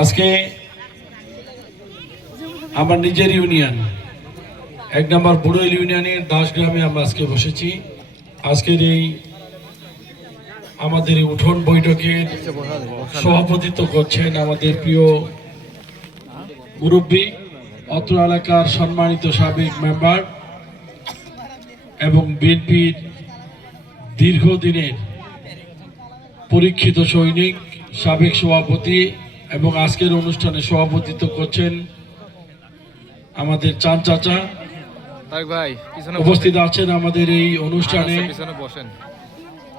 আজকে আমার নিজের ইউনিয়ন 1 নম্বর বুড়ইল ইউনিয়নের দাসগ্রামে আমরা আজকে বসেছি। আজকের এই আমাদের উঠোন বৈঠকের সভাপতিত্ব করছেন আমাদের প্রিয় মুরব্বী, অত্র এলাকার সম্মানিত সাবেক মেম্বার এবং বিএনপির দীর্ঘদিনের পরীক্ষিত সৈনিক, সাবেক সভাপতি এবং আজকের অনুষ্ঠানে সভাপতিত্ব করছেন আমাদের চান চাচা। উপস্থিত আছেন আমাদের এই অনুষ্ঠানে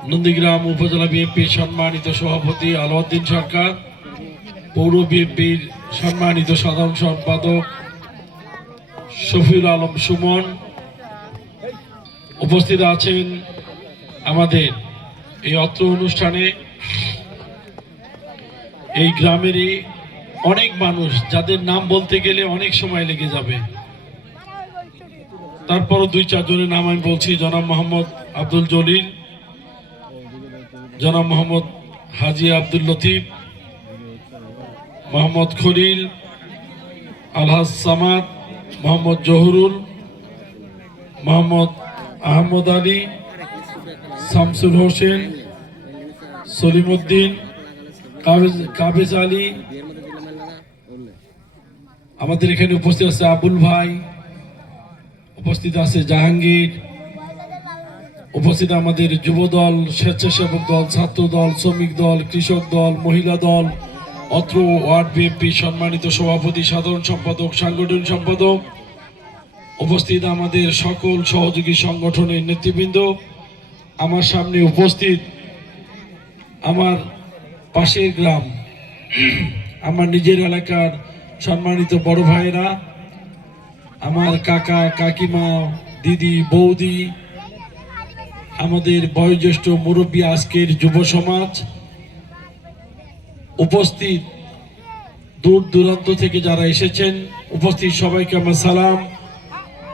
নন্দীগ্রাম উপজেলা বিএনপির সম্মানিত সভাপতি আলাউদ্দিন সরকার, পৌর বিএনপির সম্মানিত সাধারণ সম্পাদক শফিউল আলম সুমন। উপস্থিত আছেন আমাদের এই অত্র অনুষ্ঠানে এই গ্রামেরই অনেক মানুষ, যাদের নাম বলতে গেলে অনেক সময় লেগে যাবে, তারপরও 2-4 জনের নাম আমি বলছি। জনাব মোহাম্মদ আব্দুল জলিল, জনাব মোহাম্মদ হাজি আব্দুল লতিফ, মোহাম্মদ খলিল, আলহাজ সামাদ, মোহাম্মদ জহুরুল, মোহাম্মদ আহমদ আলী, শামসুল হোসেন, সলিমউদ্দিন, কাবেজ আলী। আমাদের এখানে উপস্থিত আছে আবুল ভাই, উপস্থিত আছে জাহাঙ্গীর, উপস্থিত আমাদের যুব দল, স্বেচ্ছাসেবক দল, ছাত্র দল, শ্রমিক দল, কৃষক দল, মহিলা দল, অত্র ওয়ার্ড বিএনপি সম্মানিত সভাপতি, সাধারণ সম্পাদক, সাংগঠনিক সম্পাদক, উপস্থিত আমাদের সকল সহযোগী সংগঠনের নেতৃবৃন্দ। আমার সামনে উপস্থিত আমার পাশের গ্রাম, আমার নিজের এলাকার সম্মানিত বড় ভাইয়েরা, আমার কাকা কাকিমা, দিদি বৌদি, আমাদের বয়োজ্যেষ্ঠ মুরব্বী, আজকের যুব সমাজ, উপস্থিত দূর দূরান্ত থেকে যারা এসেছেন, উপস্থিত সবাইকে আমার সালাম,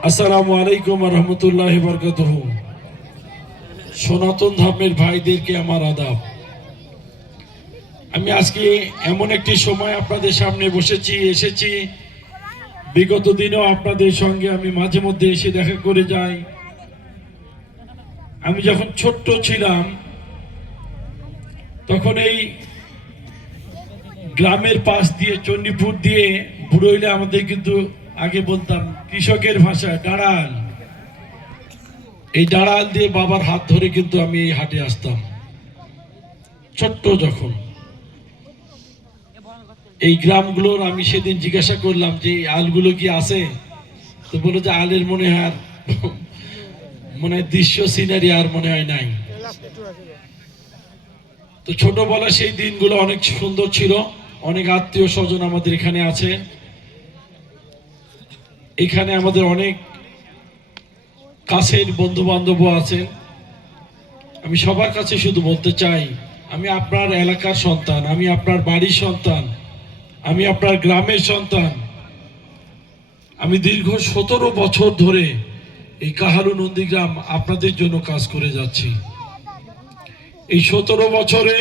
আসসালামু আলাইকুম ওয়া রাহমাতুল্লাহি ওয়া বারাকাতুহু। সনাতন ধর্মের ভাইদেরকে আমার আদাব। আমি আজকে এমন একটি সময় আপনাদের সামনে এসেছি, বিগত দিনেও আপনাদের সঙ্গে আমি মাঝে মধ্যে এসে দেখা করে যাই। আমি যখন ছোট্ট ছিলাম তখন এই গ্রামের পাশ দিয়ে চণ্ডীপুর দিয়ে বুড়ইলে আমাদের কিন্তু আগে বলতাম কৃষকের ভাষায় ডাড়াল, এই ডাড়াল দিয়ে বাবার হাত ধরে কিন্তু আমি এই হাটে আসতাম ছোট্ট যখন। এই গ্রামগুলোর আমি সেদিন জিজ্ঞাসা করলাম যে আলগুলো কি আছে, তো বলে যে আলের মনে হয় দৃশ্য সিনারি আর মনে হয় নাই। তো ছোটবেলা সেই দিনগুলো অনেক সুন্দর ছিল। অনেক আত্মীয় স্বজন আমাদের এখানে আছে, এখানে আমাদের অনেক কাছের বন্ধু বান্ধবও আছেন। আমি সবার কাছে শুধু বলতে চাই, আমি আপনার এলাকার সন্তান, আমি আপনার বাড়ির সন্তান, আমি আপনার গ্রামের সন্তান। আমি দীর্ঘ 17 বছর ধরে এই কাহালু নন্দীগ্রাম আপনাদের জন্য কাজ করে যাচ্ছি। এই 17 বছরে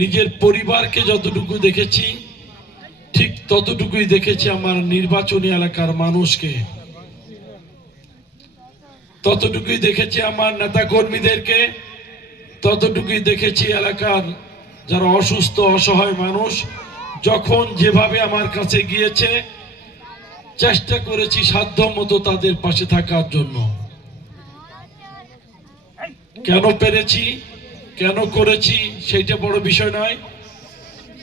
নিজের পরিবারকে যতটুকু দেখেছি, ঠিক ততটুকুই দেখেছি আমার নির্বাচনী এলাকার মানুষকে, ততটুকুই দেখেছি আমার নেতা কর্মীদেরকে, ততটুকুই দেখেছি এলাকার যারা অসুস্থ অসহায় মানুষ যখন যেভাবে আমার কাছে গিয়েছে, চেষ্টা করেছি সাধ্যমতো তাদের পাশে থাকার জন্য। কেন পেরেছি, কেন করেছি সেইটা বড় বিষয় নয়।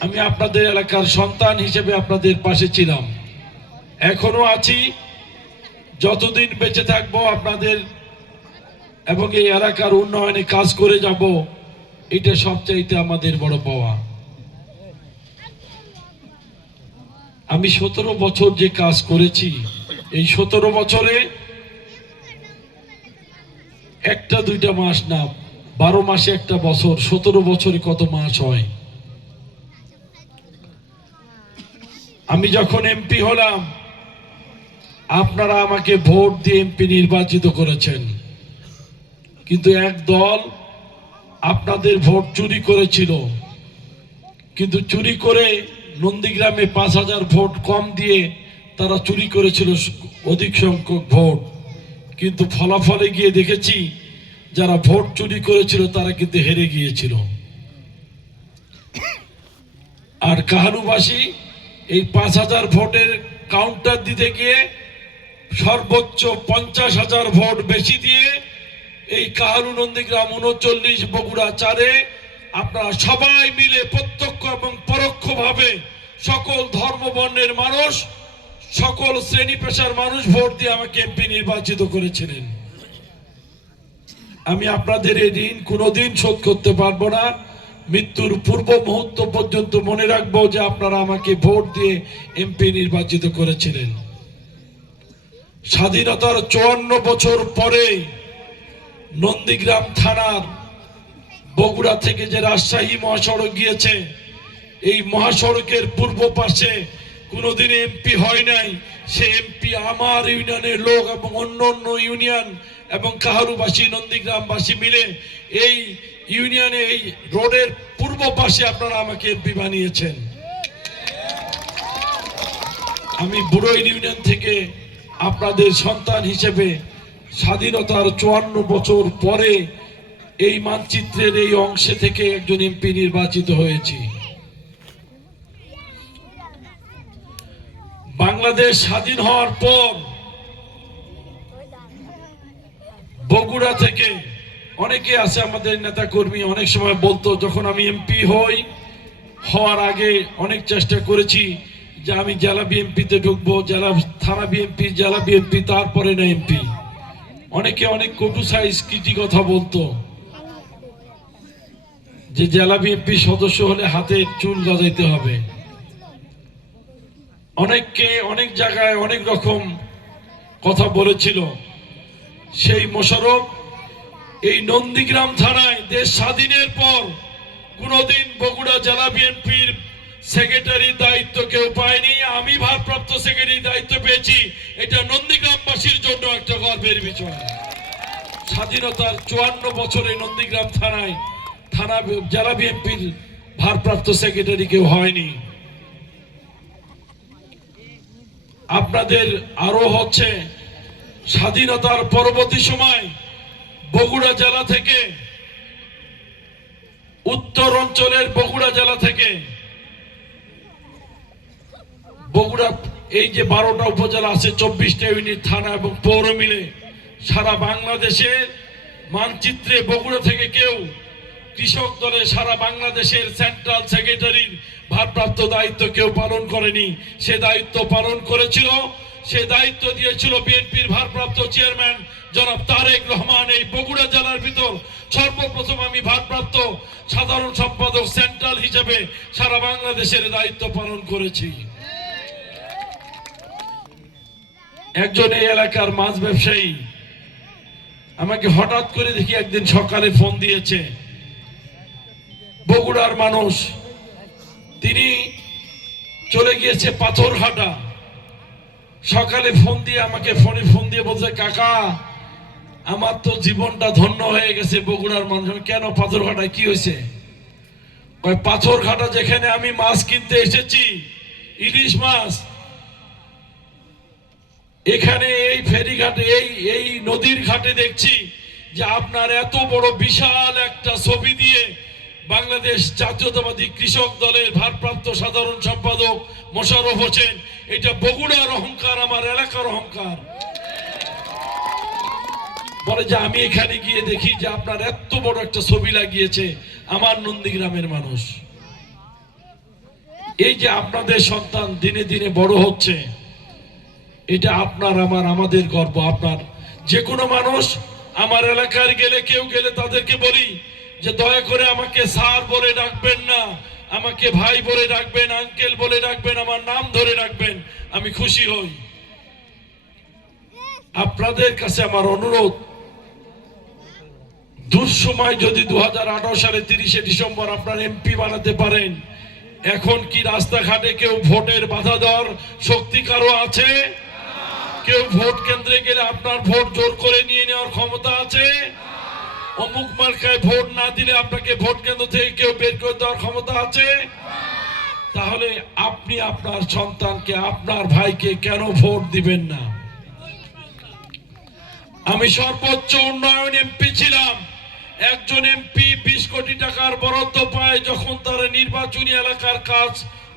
আমি আপনাদের এলাকার সন্তান হিসেবে আপনাদের পাশে ছিলাম, এখনো আছি, যতদিন বেঁচে থাকবো আপনাদের এবং এই এলাকার উন্নয়নে কাজ করে যাব, এটা সবচাইতে আমাদের বড় পাওয়া। আমি 17 বছর যে কাজ করেছি, এই 17 বছরে একটা দুইটা মাস না, 12 মাসে একটা বছর, 17 বছরে কত মাস হয়। আমি যখন এমপি হলাম, আপনারা আমাকে ভোট দিয়ে এমপি নির্বাচিত করেছেন, কিন্তু এক দল আপনাদের ভোট চুরি করেছিল, কিন্তু চুরি করে নন্দীগ্রামে 5,000 ভোট কম দিয়ে তারা চুরি করেছিল অধিক সংখ্যক ভোট, কিন্তু ফলাফলে গিয়ে দেখেছি যারা ভোট চুরি করেছিল তারা কিন্তু হেরে গিয়েছিল। আর কাহালুবাসী এই 5,000 ভোটের কাউন্টার দিতে গিয়ে সর্বোচ্চ 50,000 ভোট বেশি দিয়ে এই কাহালু নন্দীগ্রাম 39 বগুড়া 4-এ আপনারা সবাই মিলে প্রত্যক্ষ এবং পরোক্ষভাবে সকল ধর্ম বর্ণের মানুষ, সকল শ্রেণী পেশার মানুষ ভোট দিয়ে আমাকে এমপি নির্বাচিত করেছিলেন। আমি আপনাদের এই ঋণ কোনোদিন শোধ করতে পারবো না। মৃত্যুর পূর্ব মুহূর্ত পর্যন্ত মনে রাখবো যে আপনারা আমাকে ভোট দিয়ে এমপি নির্বাচিত করেছিলেন। স্বাধীনতার 54 বছর পরে নন্দীগ্রাম থানার বগুড়া থেকে যে রাজশাহী মহাসড়ক গিয়েছে, এই মহাসড়কের পূর্ব পাশে কোনোদিন এমপি হয় নাই। সে এমপি আমার ইউনিয়নের লোক এবং অন্য অন্য ইউনিয়ন এবং কাহালুবাসী নন্দীগ্রামবাসী মিলে এই ইউনিয়নে এই রোডের পূর্ব পাশে আপনারা আমাকে এমপি বানিয়েছেন। আমি বুড়োইল ইউনিয়ন থেকে আপনাদের সন্তান হিসেবে স্বাধীনতার 54 বছর পরে এই মানচিত্রের এই অংশে থেকে একজন এমপি নির্বাচিত হয়েছি। বাংলাদেশ স্বাধীন হওয়ার পর বগুড়া থেকে অনেকে আছে আমাদের নেতা কর্মী, অনেক সময় বলতো, যখন আমি এমপি হওয়ার আগে অনেক চেষ্টা করেছি যে আমি জেলা বিএনপিতে ঢুকবো, জেলা থানা বিএনপি, জেলা বিএনপি, তারপরে না এমপি। অনেকে অনেক কটু সাইজ কীটি কথা বলতো যে জেলা বিএনপি সদস্য হলে হাতে চুল গজাইতে হবে। অনেককে অনেক জায়গায় অনেক রকম কথা বলেছিল। সেই মোশাররফ এই নন্দীগ্রাম থানায় দেশ স্বাধীনের পর কোনোদিন বগুড়া জেলা বিএনপির সেক্রেটারি দায়িত্ব কেউ পায়নি। আমি ভারপ্রাপ্ত সেক্রেটারি দায়িত্ব পেয়েছি। এটা নন্দীগ্রামবাসীর জন্য একটা গর্বের বিষয়। স্বাধীনতার 54 বছরে নন্দীগ্রাম থানা জেলা বিএনপির ভারপ্রাপ্ত সেক্রেটারি কেউ হয়নি। আপনাদের আরো হচ্ছে স্বাধীনতার পরবর্তী সময় বগুড়া জেলা থেকে, উত্তর অঞ্চলের বগুড়া জেলা থেকে বগুড়া এই যে 12টা উপজেলা আছে, 24টা ইউনিট, থানা এবং পৌর মিলে সারা বাংলাদেশের মানচিত্রে বগুড়া থেকে কেউ কৃষক দলে সারা বাংলাদেশের সেন্ট্রাল সেক্রেটারির ভারপ্রাপ্ত দায়িত্ব কেউ পালন করেনি। সে দায়িত্ব পালন করেছিল, সে দায়িত্ব দিয়েছিল বিএনপির ভারপ্রাপ্ত চেয়ারম্যান জনাব তারেক রহমান। এই বগুড়া জেলার ভিতর সর্বপ্রথম আমি ভারপ্রাপ্ত সাধারণ সম্পাদক সেন্ট্রাল হিসেবে সারা বাংলাদেশের দায়িত্ব পালন করেছি। একজন এই এলাকার মাছ ব্যবসায়ী আমাকে হঠাৎ করে দেখি একদিন সকালে ফোন দিয়েছে। বগুড়ার মানুষ, তিনি চলে গিয়েছে পাথরঘাটা। সকালে ফোন দিয়ে আমাকে ফোন দিয়ে বলছে, কাকা আমার তো জীবনটা ধন্য হয়ে গেছে। বগুড়ার মানুষ, কেন পাথরঘাটায় কি হয়েছে? ওই পাথরঘাটা যেখানে আমি মাছ কিনতে এসেছি, ইলিশ মাছ, এখানে এই ফেরিঘাটে এই নদীর ঘাটে দেখছি যে আপনার এত বড় বিশাল একটা ছবি দিয়ে বাংলাদেশ জাতীয়তাবাদী কৃষক দলের ভারপ্রাপ্ত সাধারণ সম্পাদক মোশাররফ হোসেন। এটা বগুড়ার অহংকার, আমার এলাকার অহংকার। বলে যে আমি এখানে গিয়ে দেখি যে আপনার এত বড় একটা ছবি লাগিয়েছে আমার নন্দীগ্রামের মানুষ। এই যে আপনাদের সন্তান দিনে দিনে বড় হচ্ছে, এটা আপনার আমাদের গর্ব। আপনার যে কোনো মানুষ আমার এলাকার গেলে, কেউ গেলে তাদেরকে বলি যে দয়া করে আমাকে স্যার বলে ডাকবেন না, আমাকে ভাই বলে ডাকবেন, আঙ্কেল বলে ডাকবেন, আমার নাম ধরে ডাকবেন, আমি খুশি হই। আপনাদের কাছে আমার অনুরোধ, দুঃসময় যদি 2018 সালে 30শে ডিসেম্বর আপনার এমপি বানাতে পারেন, এখন কি রাস্তাঘাটে কেউ ভোটের বাধা দেওয়ার শক্তি কারো আছে? কেউ ভোট কেন্দ্রে গেলে আপনার ভোট জোর করে নিয়ে নেওয়ার ক্ষমতা আছে? অমুক মার্কায় ভোট না দিলে আপনাকে ভোট কেন্দ্র থেকে কেউ বের করে দেওয়ার ক্ষমতা আছে? তাহলে আপনি আপনার সন্তানকে, আপনার ভাইকে কেন ভোট দিবেন না? আমি সর্বোচ্চ উন্নয়ন এমপি ছিলাম। একজন এমপি 20 কোটি টাকার বরাদ্দ পায় যখন তার নির্বাচনী এলাকার কাজ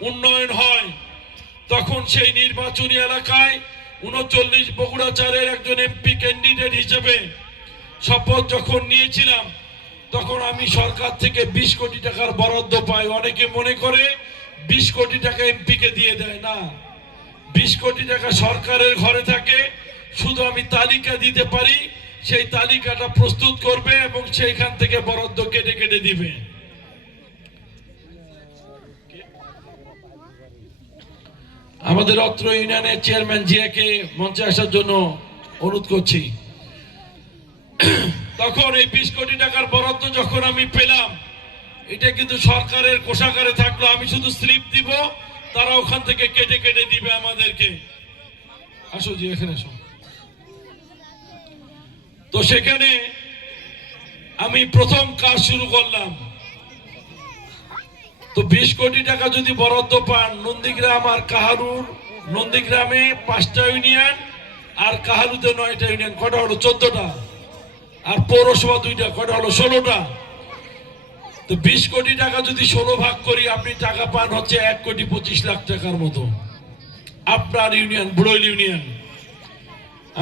উন্নয়ন হয়, তখন সেই নির্বাচনী এলাকায় 39 বগুড়া 4-এর একজন এমপি ক্যান্ডিডেট হিসেবে শপথ যখন নিয়েছিলাম, তখন আমি সরকার থেকে 20 কোটি টাকার বরাদ্দ পাই। অনেকে মনে করে 20 কোটি টাকা এমপি কে দিয়ে দেয়, না, 20 কোটি টাকা সরকারের ঘরে থাকে। শুধু আমি তালিকা দিতে পারি, সেই তালিকাটা প্রস্তুত করবে এবং সেইখান থেকে বরাদ্দ কেটে কেটে দিবে। আমাদের অত্র ইউনিয়নের চেয়ারম্যান জিয়াকে মঞ্চে আসার জন্য অনুরোধ করছি। তখন এই 20 কোটি টাকার বরাদ্দ যখন আমি পেলাম, এটা কিন্তু সরকারের কোষাগারে থাকলো। আমি শুধু স্লিপ দিব, তারা ওখান থেকে কেটে কেটে দিবে আমাদেরকে। আসো জি, এখানে আসো। তো সেখানে আমি প্রথম কাজ শুরু করলাম। তো 20 কোটি টাকা যদি বরাদ্দ পান, নন্দীগ্রাম আর কাহারুর, নন্দীগ্রামে 5টা ইউনিয়ন আর কাহারুতে 9টা ইউনিয়ন, কটা হলো? 14টা। আর পৌরসভা 2টা, কটা হলো? 16টা। তো 20 কোটি টাকা যদি 16 ভাগ করি, আপনি টাকা পান হচ্ছে 1,25,00,000 টাকার মতো। আপনার ইউনিয়ন বুড়ইল ইউনিয়ন।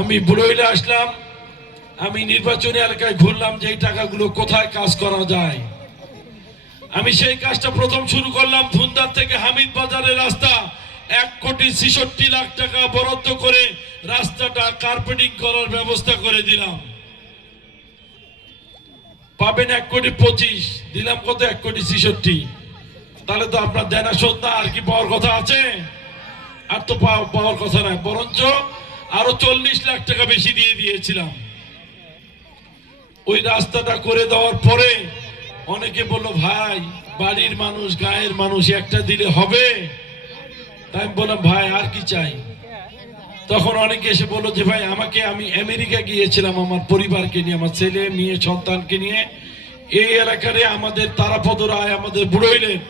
আমি বুড়ইলে আসলাম, আমি নির্বাচনী এলাকায় ঘুরলাম যে এই টাকাগুলো কোথায় কাজ করা যায়। আমি সেই কাজটা প্রথম শুরু করলাম ধুন্দার থেকে হামিদ বাজারের রাস্তা। 1,66,00,000 টাকা বরাদ্দ করে রাস্তাটা কার্পেটিং করার ব্যবস্থা করে দিলাম। পাবেন 1,25,00,000, দিলাম কত? 1,66,00,000। তাহলে তো আপনার দেনা শোধ না, আর কি পাওয়ার কথা আছে? আর তো পাওয়ার কথা নয়, বরঞ্চ আরো 40,00,000 টাকা বেশি দিয়ে দিয়েছিলাম। ওই রাস্তাটা করে দেওয়ার পরে অনেকে বললো, ভাই বাড়ির মানুষ, গায়ের মানুষ, একটা দিলে হবে? তাই আমি বললাম, ভাই আর কি চাই? তখন অনেকে এসে বললো যে ভাই আমাকে, আমি আমেরিকা গিয়েছিলাম আমার পরিবারকে নিয়ে, আমার ছেলে মেয়ে সন্তানকে নিয়ে। এই এলাকারে আমাদের তারাপদ রায়, আমাদের বুড়ইলের,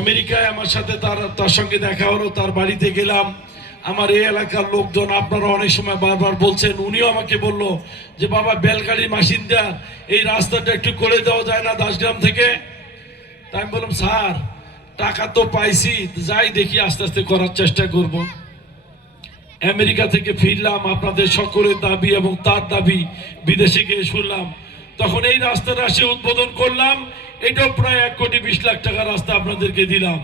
আমেরিকায় আমার সাথে তার সঙ্গে দেখা হলো, তার বাড়িতে গেলাম। আমার এই এলাকার লোকজন, আপনারা অনেক সময় বারবার বলছেন, উনিও আমাকে বললো যে বাবা বেলগাড়ির বাসিন্দা, এই রাস্তাটা একটু করে দেওয়া যায় না দাসগ্রাম থেকে? তাই আমি বললাম, স্যার টাকা তো পাইছি, যাই দেখি, আস্তে আস্তে করার চেষ্টা করব। আমেরিকা থেকে ফিরলাম, আপনাদের সকলের দাবি এবং তার দাবি বিদেশে গিয়ে শুনলাম। তখন এই রাস্তাটা সে উদ্বোধন করলাম। এটাও প্রায় 1,20,00,000 টাকা রাস্তা আপনাদেরকে দিলাম।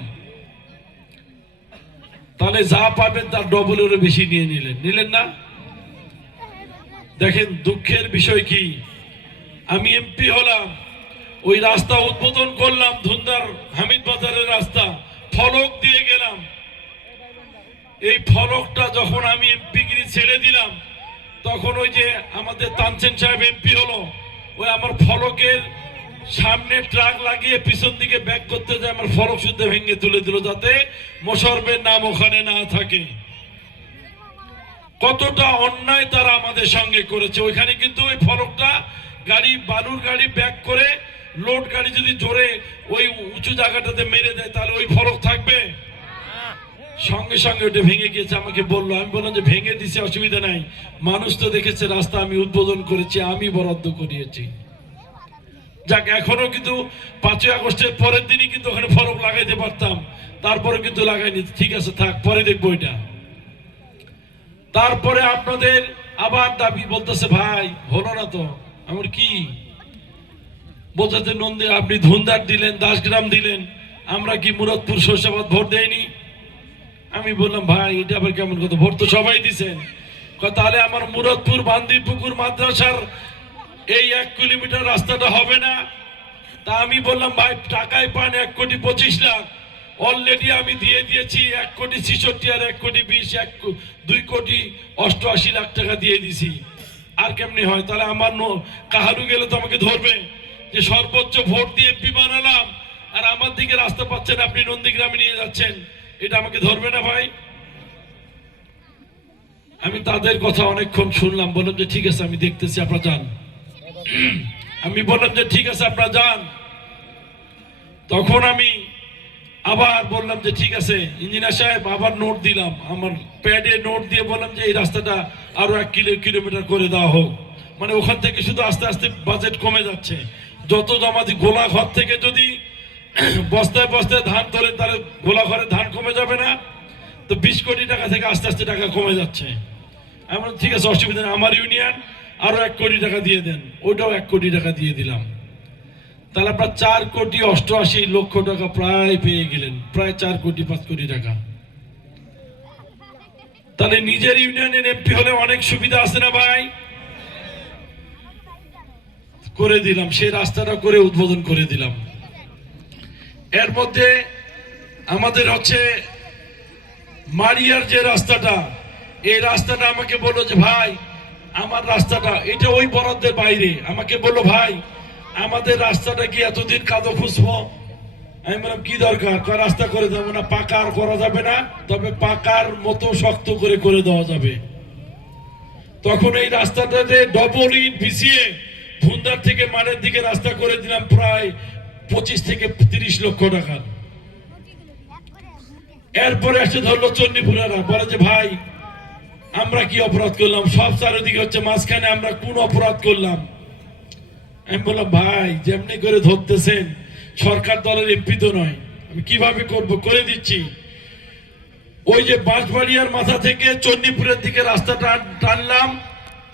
তাহলে যা পাবেন তার ডবলেরও বেশি নিয়ে নিলেন না? দেখেন দুঃখের বিষয় কি, আমি এমপি হলাম, ওই রাস্তা উদ্বোধন করলাম, ধুন্দার হামিদ বাজারের রাস্তা, ফলক দিয়ে গেলাম। এই ফলকটা যখন আমি এমপিগিরি ছেড়ে দিলাম, তখন ওই যে আমাদের তানসেন সাহেব এমপি হলো, ওই আমার ফলকের সামনে ট্রাক লাগিয়ে পিছন দিকে ব্যাক করতে যায়, আমার ফলক শুদ্ধ ভেঙে তুলে দিল, যাতে মোশাররফের নাম ওখানে না থাকে। কতটা অন্যায় তারা আমাদের সঙ্গে করেছে। ওইখানে কিন্তু ওই ফলকটা, গাড়ি, বালুর গাড়ি ব্যাক করে, লোড গাড়ি যদি জোরে ওই উঁচু জায়গাটাতে মেরে দেয়, তাহলে ওই ফলক থাকবে? সঙ্গে সঙ্গে ওটা ভেঙে গিয়েছে। আমাকে বললো, আমি বললাম যে ভেঙে দিছে, অসুবিধা নাই, মানুষ তো দেখেছে রাস্তা আমি উদ্বোধন করেছি, আমি বরাদ্দ করিয়েছি। যাক, এখনো কিন্তু 5ই আগস্টের পরের দিনই কিন্তু ওখানে ফলক লাগাইতে পারতাম, তারপরে কিন্তু লাগাইনি। ঠিক আছে, থাক, পরে দেখবো এটা। তারপরে আপনাদের আবার দাবি, বলতেছে ভাই হলো না তো। আমার কি বলতে, নন্দী আপনি ধুন্দার দিলেন, দাসগ্রাম দিলেন, আমরা কি মুরাদপুর শৈশবাদ ভোট দেয়নি? আমি বললাম, ভাই এটা আবার কেমন কথা? ভোট তো সবাই দিচ্ছেন। তাহলে আমার মুরাদপুর বান্দিপুকুর মাদ্রাসার এই 1 কিলোমিটার রাস্তাটা হবে না? তা আমি বললাম, ভাই টাকায় পান 1,25,00,000, অলরেডি আমি দিয়ে দিয়েছি 1,66,00,000 আর 1,20,00,000, 2,88,00,000 টাকা দিয়ে দিছি। আর কেমনি হয়? তাহলে আমার কাহারু গেলে তো আমাকে ধরবে যে সর্বোচ্চ ভোট দিয়ে এমপি বানালাম, আর আমার দিকে রাস্তা পাচ্ছেন, আপনি নন্দীগ্রামে নিয়ে যাচ্ছেন, এটা আমাকে ধরবে না ভাই? আমি তাদের কথা অনেকক্ষণ শুনলাম, বললাম যে ঠিক আছে, আমি দেখতেছি, আপনারা যান। আমি বললাম যে ঠিক আছে, আপনারা যান। তখন আমি আবার বললাম যে ঠিক আছে ইঞ্জিনিয়ার সাহেব, আবার নোট দিলাম, আমার প্যাডে নোট দিয়ে বললাম যে এই রাস্তাটা আরো 1 কিলোমিটার করে দেওয়া হোক। মানে ওখান থেকে শুধু আস্তে আস্তে বাজেট কমে যাচ্ছে। যত জমাতি গোলা ঘর থেকে যদি বস্তায় বস্তায় ধান তোলেন তাহলে গোলা ঘরে ধান কমে যাবে না? তো 20 কোটি টাকা থেকে আস্তে আস্তে টাকা কমে যাচ্ছে। আমরা ঠিক আছে, অসুবিধা নেই, আমার ইউনিয়ন আরো 1 কোটি টাকা দিয়ে দেন, ওইটাও 1 কোটি টাকা দিয়ে দিলাম। তাহলে আপনার 4,88,00,000 টাকা প্রায় পেয়ে গেলেন, প্রায় 4,05,00,000 টাকা। তাহলে নিজের ইউনিয়নের এমপি হলে অনেক সুবিধা আছে না ভাই? করে দিলাম, সেই রাস্তাটা করে উদ্বোধন করে দিলাম। এর মধ্যে আমাদের হচ্ছে মারিয়ার যে রাস্তাটা, এই রাস্তাটা আমাকে বললো যে ভাই আমার রাস্তাটা, এটা ওই বরাদ্দের বাইরে, আমাকে বললো ভাই আমাদের রাস্তাটা কি এতদিন কাদো খুঁজবো? আমি বললাম কি দরকার, রাস্তা করে দেবো না, পাকা আর করা যাবে না, তবে পাকার মতো শক্ত করে করে দেওয়া যাবে। তখন এই রাস্তাটাতে ডবল ইট বিছিয়ে ভুন্দার থেকে মানের দিকে রাস্তা করে দিলাম প্রায় 25 থেকে 30 লক্ষ টাকার। এরপরে এসে ধরলো চণ্ডীপুরারা, বলে যে ভাই আমরা কি অপরাধ করলাম, সব চারিদিকে হচ্ছে, মাঝখানে আমরা কোন অপরাধ করলাম? আমি বললাম ভাই যেমনি করে ধরতেছেন সরকার দলের এমপি তো নয়, আমি কিভাবে করব, করে দিচ্ছি। ওই যে বাঁশবাড়িয়ার মাথা থেকে চণ্ডীপুরের দিকে রাস্তা টানলাম,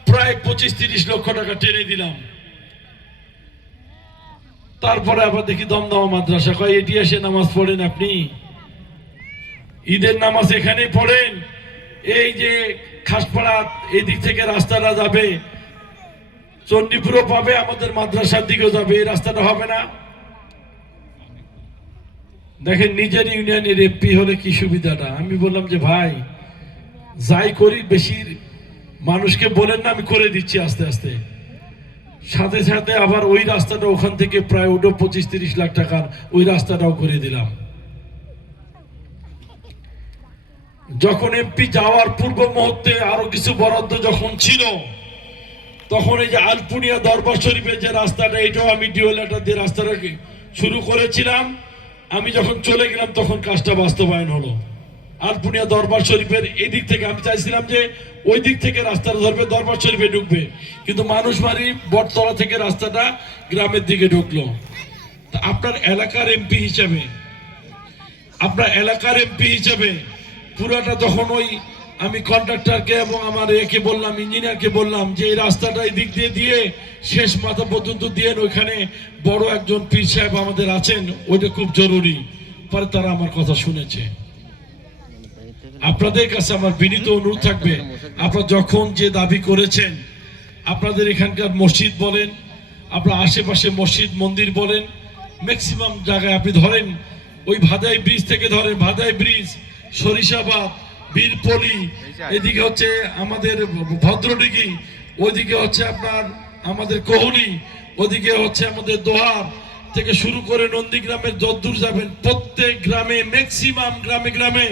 প্রায় 25-30 লক্ষ টাকা টেনে দিলাম। তারপরে আবার দেখি দমদমা মাদ্রাসা, কয় এটি এসে নামাজ পড়েন আপনি, ঈদের নামাজ এখানেই পড়েন, এই যে খাসপাড়া এই দিক থেকে রাস্তাটা যাবে চণ্ডীপুরও পাবে, আমাদের মাদ্রাসার দিকেও যাবে, এই রাস্তাটা হবে না? দেখেন নিজের ইউনিয়নের এমপি হলে কি সুবিধাটা। আমি বললাম যে ভাই যাই করি বেশি মানুষকে বলেন না, আমি করে দিচ্ছি আস্তে আস্তে। সাথে সাথে আবার ওই রাস্তাটা ওখান থেকে প্রায় ওটা 25-30 লাখ টাকার ওই রাস্তাটাও করে দিলাম। যখন এমপি যাওয়ার পূর্ব মুহূর্তে আরো কিছু বরাদ্দ যখন ছিল, তখন এই যে আলপুনিয়া দরবার শরীফের যে রাস্তাটা, এটাও আমি ডিওলেটার দিয়ে রাস্তাটা শুরু করেছিলাম। আমি যখন চলে গেলাম তখন কাজটা বাস্তবায়ন হলো। আলপুনিয়া দরবার শরীফের এই দিক থেকে আমি চাইছিলাম যে ওই দিক থেকে রাস্তাটা ধরবে, দরবার শরীফে ঢুকবে, কিন্তু মানুষবাড়ি বটতলা থেকে রাস্তাটা গ্রামের দিকে ঢুকলো। তা আপনার এলাকার এমপি হিসেবে পুরাটা তখন ওই আমি কন্ট্রাক্টরকে এবং আমার একে বললাম, ইঞ্জিনিয়ারকে বললাম যে এই রাস্তাটা এই দিক দিয়ে দিয়ে শেষ মাথা পর্যন্ত দিয়ে ওইখানে বড় একজন পীর সাহেব আমাদের আছেন, ওইটা খুব জরুরি। পরে তারা আমার কথা শুনেছে। আপনাদের কাছে আমার বিনীত অনুরোধ থাকবে, আপনারা যখন যে দাবি করেছেন, আপনাদের এখানকার মসজিদ বলেন, আপনার আশেপাশে মসজিদ মন্দির বলেন, ম্যাক্সিমাম জায়গায় আপনি ধরেন ওই ভাদাই ব্রিজ থেকে ধরেন, ভাদাই ব্রিজ, সরিষাবাদ, বীরপলি, এদিকে হচ্ছে আমাদের ভদ্রডিগি, ওইদিকে হচ্ছে আপনার আমাদের কোহলি, ওদিকে হচ্ছে আমাদের দোহার থেকে শুরু করে নন্দীগ্রামের যদ্দূর যাবেন, প্রত্যেক গ্রামে ম্যাক্সিমাম গ্রামে গ্রামে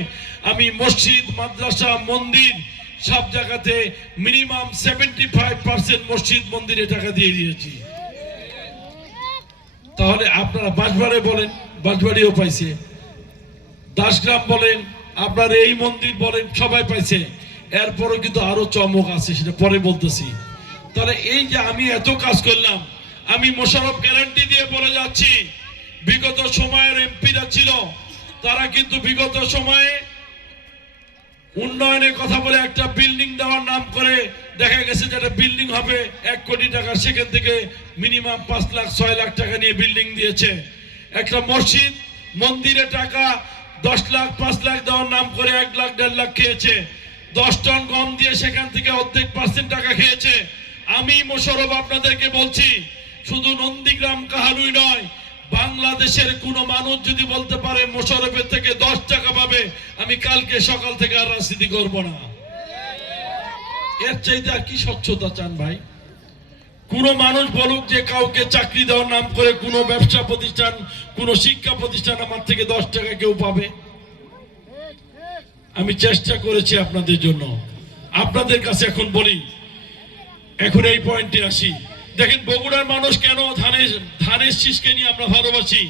আমি মসজিদ, মাদ্রাসা, মন্দির সব জায়গাতে মিনিমাম 75% মসজিদ মন্দিরে টাকা দিয়ে দিয়েছি। তাহলে আপনারা বাঁশবাড়ে বলেন, বাঁশবাড়িও পাইছে, দাসগ্রাম বলেন, আপনার এই মন্দির বলেন, সবাই পাইছে। এরপরও কিন্তু আরো চমক আছে, সেটা পরে বলতেছি। তাহলে এই যে আমি এত কাজ করলাম, আমি মোশাররফ গ্যারান্টি দিয়ে বলে যাচ্ছি, বিগত সময়ের এমপিরা ছিল, তারা কিন্তু বিগত সময়ে উন্নয়নের কথা বলে একটা বিল্ডিং দেওয়ার নাম করে দেখা গেছে যে একটা বিল্ডিং হবে 1 কোটি টাকা, সেখান থেকে মিনিমাম 5 লাখ 6 লাখ টাকা নিয়ে বিল্ডিং দিয়েছে। একটা মসজিদ মন্দিরে টাকা 10 লাখ 5 লাখ দেওয়ার নাম করে 1 লাখ 1.5 লাখ খেয়েছে। 10 টন গম দিয়ে সেখান থেকে অর্ধেক % টাকা খেয়েছে। আমি মোশাররফ আপনাদেরকে বলছি, শুধু নন্দীগ্রাম কাহালুই নয়, বাংলাদেশের কোন মানুষ যদি বলতে পারে মোশাররফের থেকে 10 টাকা পাবে, আমি কালকে সকাল থেকে আর রাজনীতি করব না। এর চাইতে আর কি স্বচ্ছতা চান ভাই? কোন মানুষ বলুক যে কাউকে চাকরি দেওয়ার নাম করে কোন ব্যবসা প্রতিষ্ঠান, কোন শিক্ষা প্রতিষ্ঠান আমার থেকে 10 টাকা কেউ পাবে? আমি চেষ্টা করেছি আপনাদের জন্য। আপনাদের কাছে এখন বলি, এখন এই পয়েন্টে আসি। দেখেন বগুড়ার মানুষ কেন ধানের শীষকে নিয়ে আমরা ভালোবাসি।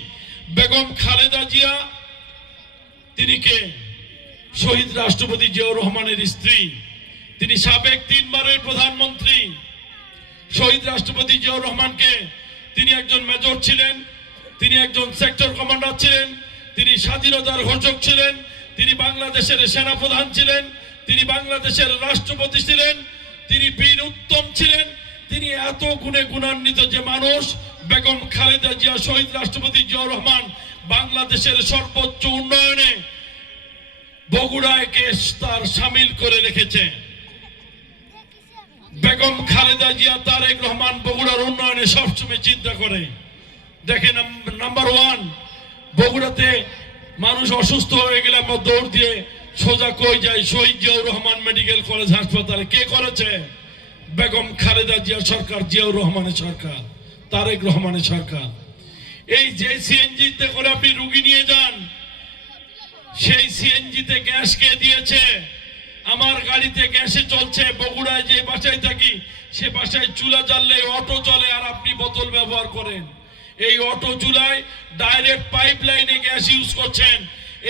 বেগম খালেদা জিয়া তিনি কে? শহীদ রাষ্ট্রপতি জিয়াউর রহমানের স্ত্রী। তিনি সাবেক 3 বারের প্রধানমন্ত্রী। শহীদ রাষ্ট্রপতি জিয়াউর রহমানকে তিনি একজন মেজর ছিলেন, তিনি একজন সেক্টর কমান্ডার ছিলেন, তিনি স্বাধীনতার ঘোষক ছিলেন, তিনি বাংলাদেশের সেনাপ্রধান ছিলেন, তিনি বাংলাদেশের রাষ্ট্রপতি ছিলেন, তিনি বীর উত্তম ছিলেন। তিনি এত গুণে গুণান্বিত যে মানুষ বেগম খালেদা জিয়া, শহীদ রাষ্ট্রপতি জিয়াউর রহমান বাংলাদেশের সর্বোচ্চ উন্নয়নে বগুড়াকে তার সামিল করে রেখেছে। বেগম খালেদা জিয়া, তারেক রহমান বগুড়ার উন্নয়নে সবসময় চিন্তা করে। দেখেন, নাম্বার 1, বগুড়াতে মানুষ অসুস্থ হয়ে গেলে আমরা দৌড় দিয়ে সোজা কই যাই? শহীদ জিয়াউর রহমান মেডিকেল কলেজ হাসপাতালে। কে করেছে? বেগম খালেদা জিয়া সরকার, জিয়াউর রহমানের সরকার, তারেক রহমানের সরকার। এই যে সিএনজিতে করে আপনি রুগী নিয়ে যান, সেই সিএনজিতে গ্যাস কে দিয়েছে? আমার গাড়িতে গ্যাসে চলছে। বগুড়ায় যে বাসায় থাকি, সে বাসায় চুলা জ্বাললে অটো চলে, আর আপনি বোতল ব্যবহার করেন। এই অটো চুলায় ডাইরেক্ট পাইপ লাইনে গ্যাস ইউজ করছেন।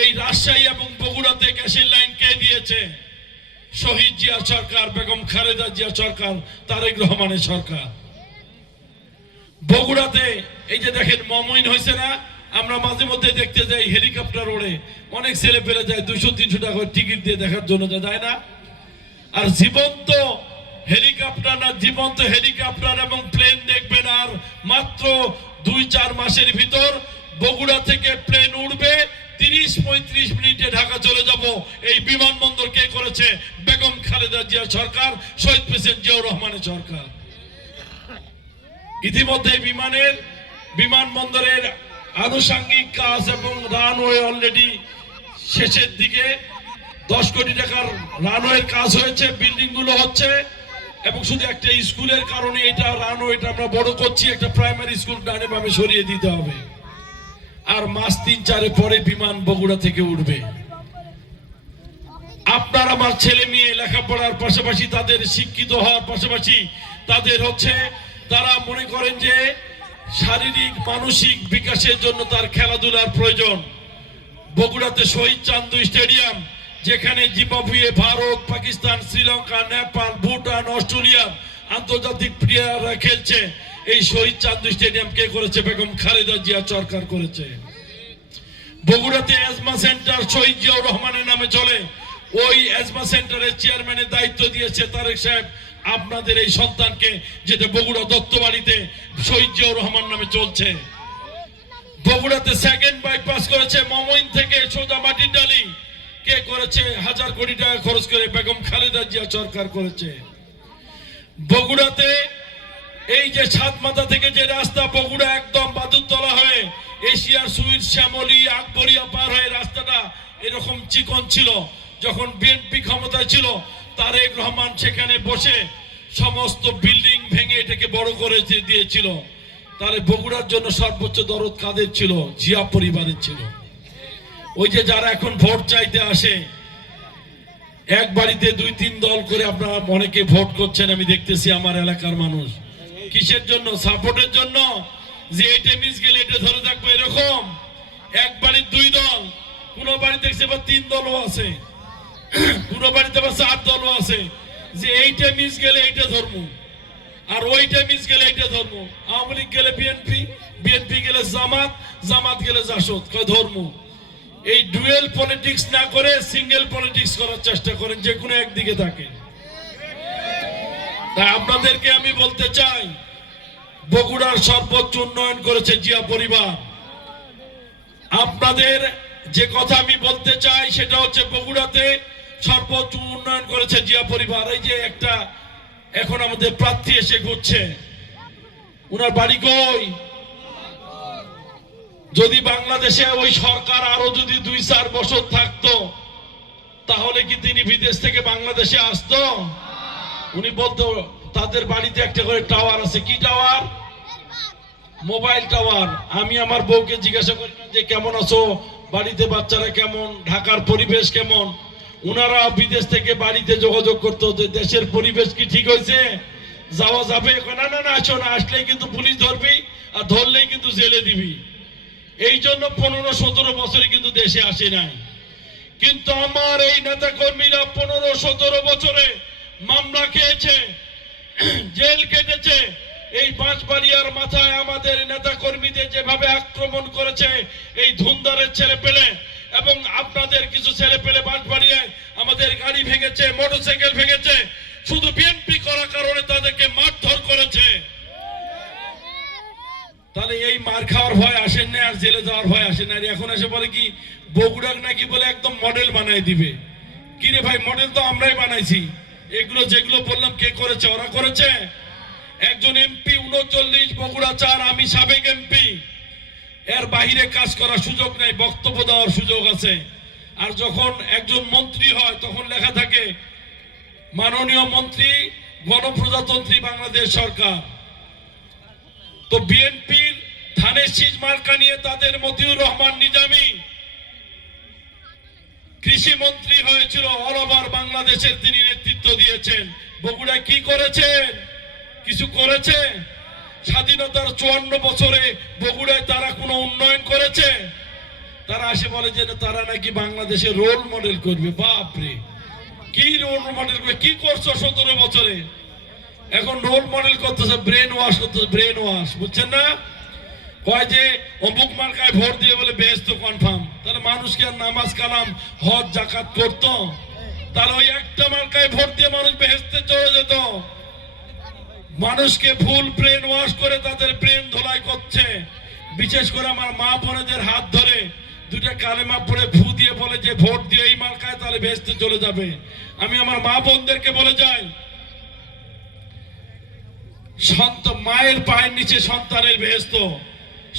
এই রাজশাহী এবং বগুড়াতে গ্যাসের লাইন কে দিয়েছে? শহীদ জিয়া সরকার, বেগম খালেদা জিয়া সরকার, তারেক রহমানের সরকার। বগুড়াতে এই যে দেখেন মমইন হয়েছে না, আমরা মাঝে মধ্যে দেখতে যাই হেলিকপ্টার ওড়ে, অনেক ছেলে পেলে যায় 200-300 টাকা টিকিট দিয়ে দেখার জন্য যায় না? আর জীবন্ত হেলিকপ্টার না, জীবন্ত হেলিকপ্টার এবং প্লেন দেখবেন। আর মাত্র 2-4 মাসের ভিতর বগুড়া থেকে প্লেন উড়বে, 30-35 মিনিটে ঢাকা চলে যাব। এই বিমানবন্দর কে করেছে? বেগম খালেদা জিয়া সরকার, শহীদ প্রেসিডেন্ট জিয়াউর রহমানের সরকার। ইতিমধ্যে বিমানবন্দরের আনুষঙ্গিক কাজ এবং রানওয়ে অলরেডি শেষের দিকে। 10 কোটি টাকার রানওয়ের কাজ হয়েছে, বিল্ডিং গুলো হচ্ছে। এবং শুধু একটা স্কুলের কারণে এটা রানওয়েটা আমরা বড় করছি, একটা প্রাইমারি স্কুল ডানে বামে সরিয়ে দিতে হবে। আর মাস 3-4 পরে বিমান বগুড়া থেকে উঠবে। আপনার আমার ছেলে মেয়ে লেখাপড়ার পাশাপাশি, তাদের শিক্ষিত হওয়ার পাশাপাশি, তাদের তারা মনে করেন যে শারীরিক মানসিক বিকাশের জন্য তার খেলাধুলার প্রয়োজন। বগুড়াতে শহীদ চান্দু স্টেডিয়াম, যেখানে জিম্বাবুয়ে, ভারত, পাকিস্তান, শ্রীলঙ্কা, নেপাল, ভুটান, অস্ট্রেলিয়া আন্তর্জাতিক প্লেয়াররা খেলছে। এই শহীদ চান্দু স্টেডিয়াম কে করেছে? বেগম খালেদা জিয়া সরকার করেছে। বগুড়াতে এজমা সেন্টার শহীদ জিয়াউর রহমানের নামে চলে। ওই এজমা সেন্টারের চেয়ারম্যানের দায়িত্ব দিয়েছে তারেক সাহেব আপনাদের এই সন্তানকে, যেটা বগুড়া দত্তবাড়িতে শহীদ জিয়াউর রহমান নামে চলছে। বগুড়াতে সেকেন্ড বাইপাস করেছে মমইন থেকে সোজা মাটিরডালি। কে করেছে? 1000 কোটি টাকা খরচ করে বেগম খালেদা জিয়া সরকার করেছে। বগুড়াতে এই যে সাতমাথা থেকে যে রাস্তা, বগুড়া একদম বাদুরতলা হয়ে এশিয়ার সুইট, শ্যামলী, আকবরিয়া পার হয়ে রাস্তাটা এরকম চিকন ছিল। যখন বিএনপি ক্ষমতায় ছিল, তারেক রহমান সেখানে বসে সমস্ত বিল্ডিং ভেঙে এটাকে বড় করে দিয়েছিল। তাহলে বগুড়ার জন্য সর্বোচ্চ দরদ কাদের ছিল? জিয়া পরিবারের ছিল। ওই যে যারা এখন ভোট চাইতে আসে, এক বাড়িতে 2-3 দল করে আপনারা অনেকে ভোট করছেন, আমি দেখতেছি আমার এলাকার মানুষ। কিসের জন্য? সাপোর্টের জন্য, যে এটা মিস গেলে এটা ধরে থাকবো, এরকম। এক বাড়ির 2 দল, কোন বাড়ি দেখছে বা 3 দলও আছে, কোন বাড়িতে বা 4 দলও আছে, যে এইটা মিস গেলে এইটা ধর্ম, আর ওইটা মিস গেলে এইটা ধর্ম। আওয়ামী লীগ গেলে বিএনপি, বিএনপি গেলে জামাত, জামাত গেলে জাসদ, কয় ধর্ম। এই ডুয়েল পলিটিক্স না করে সিঙ্গেল পলিটিক্স করার চেষ্টা করেন, যে কোনো একদিকে থাকে। তাই আপনাদেরকে আমি বলতে চাই, বগুড়ার সর্বোচ্চ উন্নয়ন করেছে জিয়া পরিবার। আপনাদের যে কথা আমি বলতে চাই সেটা হচ্ছে, বগুড়াতে সর্বোচ্চ উন্নয়ন করেছে জিয়া পরিবার। এই যে একটা এখন আমাদের প্রার্থী এসে ঘুরছে, উনার বাড়ি কই? যদি বাংলাদেশে ওই সরকার আরো যদি 2-4 বছর থাকতো, তাহলে কি তিনি বিদেশ থেকে বাংলাদেশে আসতো? উনি বলতো তাদের বাড়িতে একটা করে টাওয়ার আছে। কি টাওয়ার? Mobile tower. আমি আমার বউকে জিজ্ঞাসা করি যে কেমন আছো, বাড়িতে বাচ্চারা কেমন, ঢাকার পরিবেশ কেমন। উনারা বিদেশ থেকে বাড়িতে যোগাযোগ করতো যে দেশের পরিবেশ কি ঠিক হয়েছে, যাওয়া যাবে? না না না, আসো না, আসলেই কিন্তু পুলিশ ধরবি, আর ধরলেই কিন্তু জেলে দিবি। এই জন্য 15-17 বছরে কিন্তু দেশে আসে নাই। কিন্তু আমার এই নেতা কর্মীরা 15-17 বছরে মামলা খেয়েছে, জেল কেটেছে। এই বাঁশবাড়িয়ার মাথায় আমাদের নেতা কর্মীদের যেভাবে আক্রমণ করেছে এই ধুমদারের ছেলে পেলে, এবং আপনাদের কিছু ছেলে পেলে বাঁশবাড়িয়ায় আমাদের গাড়ি ভেঙেছে, মোটরসাইকেল ভেঙেছে, শুধু বিএনপি করার কারণে তাদেরকে মারধর করেছে। তাহলে এই মার খাওয়ার ভয় আসেন না, আর জেলে যাওয়ার ভয় আসেন না। এখন এসে বলে কি বগুড়ার নাকি বলে একদম মডেল বানাই দিবে। কিরে ভাই, মডেল তো আমরাই বানাইছি। এগুলো যেগুলো বললাম কে করেছে? ওরা করেছে। একজন এমপি 39 বগুড়া 4, আমি সাবেক এমপি, এর বাহিরে কাজ করার সুযোগ নেই, বক্তব্য দেওয়ার সুযোগ আছে। আর যখন একজন মন্ত্রী হয় তখন লেখা থাকে মাননীয় মন্ত্রী, গণপ্রজাতন্ত্রী বাংলাদেশ সরকার। তো বিএনপির ধানের শীষ মার্কা নিয়ে তাদের মতিউর রহমান নিজামী কৃষি মন্ত্রী হয়েছিল, অল ওভার বাংলাদেশের তিনি নেতৃত্ব দিয়েছেন। বগুড়ায় কি করেছেন? কিছু করেছে? স্বাধীনতার 54 বছরে বগুড়ায় তারা কোনো উন্নয়ন করেছে? তারা আসে বলে যে তারা নাকি বাংলাদেশের রোল মডেল করবে। বাপরে, কি রোল মডেল করবে? কি করছো 17 বছরে? এখন রোল মডেল করতেছে, ব্রেন ওয়াশ করতেছে, ব্রেন ওয়াশ, বুঝছেন না? কয় যে অমুক মার্কায় ভোট দিয়ে বলে বেহেশত কনফার্ম। তাহলে মানুষ কি আর নামাজ কালাম হজ জাকাত করতো? তাহলে ওই একটা মার্কায় ভোট দিয়ে মানুষ বেহেশতে চলে যেত। মানুষকে ফুল ব্রেন ওয়াশ করে তাদের ব্রেন ধোলাই করছে। বিশেষ করে আমার মা বোনেদের হাত ধরে দুটা কালেমা পড়ে ফু দিয়ে বলে যে ভোট দিয়ে এই মার্কায় তাহলে বেহেশতে চলে যাবে। আমি আমার মা বোনদেরকে বলে যাই, মায়ের পায়ের নিচে সন্তানের বেহেশত।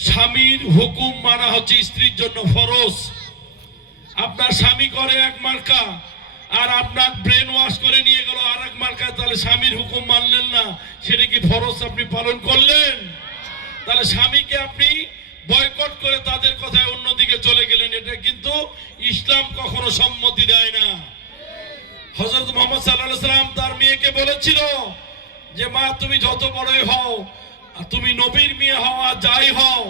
স্বামীর হুকুম মানা হচ্ছে স্ত্রীর জন্য ফরজ। আপনার স্বামী করে এক মার্কা, আর আপনার ব্রেন ওয়াশ করে নিয়ে গেল আর এক মার্কা, তাহলে স্বামীর হুকুম মানলেন না, সেটা কি ফরজ আপনি পালন করলেন? তাহলে স্বামীকে আপনি বয়কট করে তাদের কথায় অন্যদিকে চলে গেলেন। এটা কিন্তু ইসলাম কখনো সম্মতি দেয় না। হযরত মুহাম্মদ সাল্লাল্লাহু আলাইহি ওয়াসাল্লাম তার মেয়েকে বলেছিল যে মা, তুমি যত বড়ই হও, তুমি নবীর মেয়ে হও আর যাই হও,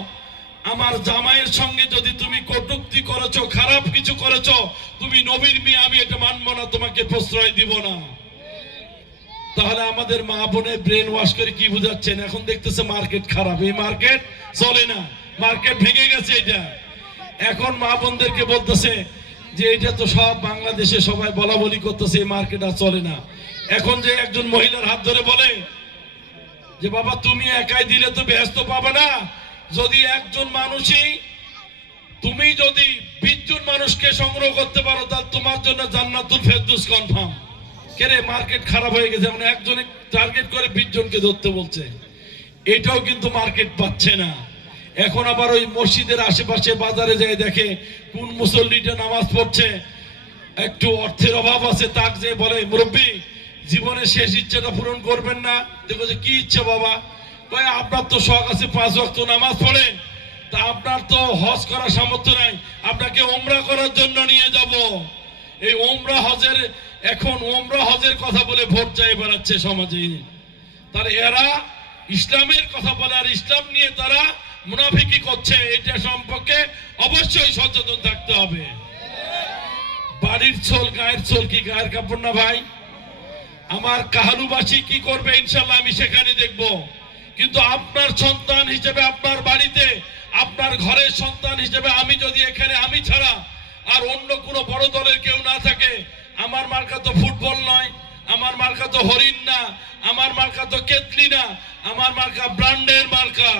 আমার জামাইয়ের সঙ্গে যদি তুমি কটূক্তি করেছো, খারাপ কিছু করেছো, তুমি নবীর মেয়ে, আমি এটা মানবো না, তোমাকে প্রশ্রয় দিব না। তাহলে আমাদের মা বোনের ব্রেন ওয়াশ করে কি বুঝাচ্ছেন? এখন দেখতেছে মার্কেট খারাপ, এই মার্কেট চলে না, মার্কেট ভেঙে গেছে। এটা এখন মা বোনদেরকে বলতেছে যে এটা তো সব বাংলাদেশে সবাই বলা বলি করতেছে, এই মার্কেট আর চলে না। এখন যে একজন মহিলার হাত ধরে বলে যে বাবা তুমি একাই দিলে তো বেহেশত পাবে না, যদি একজন মানুষই, তুমি যদি 20 জন মানুষকে সংগ্রহ করতে পারো তাহলে তোমার জন্য জান্নাতুল ফেরদৌস কনফার্ম। কেরে মার্কেট খারাপ হয়ে গেছে, মানে একজনে টার্গেট করে 20 জনকে ধরতে বলছে। এটাও কিন্তু মার্কেট পাচ্ছে না। এখন আবার ওই মসজিদের আশেপাশে বাজারে যায় দেখে কোন মুসল্লিটা নামাজ পড়ছে, একটু অর্থের অভাব আছে, তাক যে বলে মুরব্বী জীবনের শেষ ইচ্ছাটা পূরণ করবেন না? দেখো যে কি ইচ্ছা বাবা? কয় আপনার তো শখ আছে 5 ওয়াক্ত নামাজ পড়েন, তা আপনার তো হজ করার সামর্থ্য নাই, আপনাকে ওমরা করার জন্য নিয়ে যাব। এই ওমরা হজের, এখন ওমরা হজের কথা বলে ভোট চাই বেড়াচ্ছে সমাজে। তার এরা ইসলামের কথা বলে আর ইসলাম নিয়ে তারা মুনাফিকি করছে। এটা সম্পর্কে অবশ্যই সচেতন থাকতে হবে। বাড়ির ছোল গায়ের ছোল কি গায়ের কাপড় না ভাই? আমার কাহালুবাসী কি করবে ইনশাল্লাহ আমি সেখানে দেখব। কিন্তু আপনার সন্তান হিসেবে, আপনার বাড়িতে, আপনার ঘরের সন্তান হিসেবে আমি যদি এখানে আমি ছাড়া আর অন্য কোনো বড় দলের কেউ না থাকে, আমার মার্কা তো ফুটবল নয়, আমার মার্কা তো হরিণ না, আমার মার্কা তো কেতলি না, আমার মার্কা ব্র্যান্ডের মার্কা।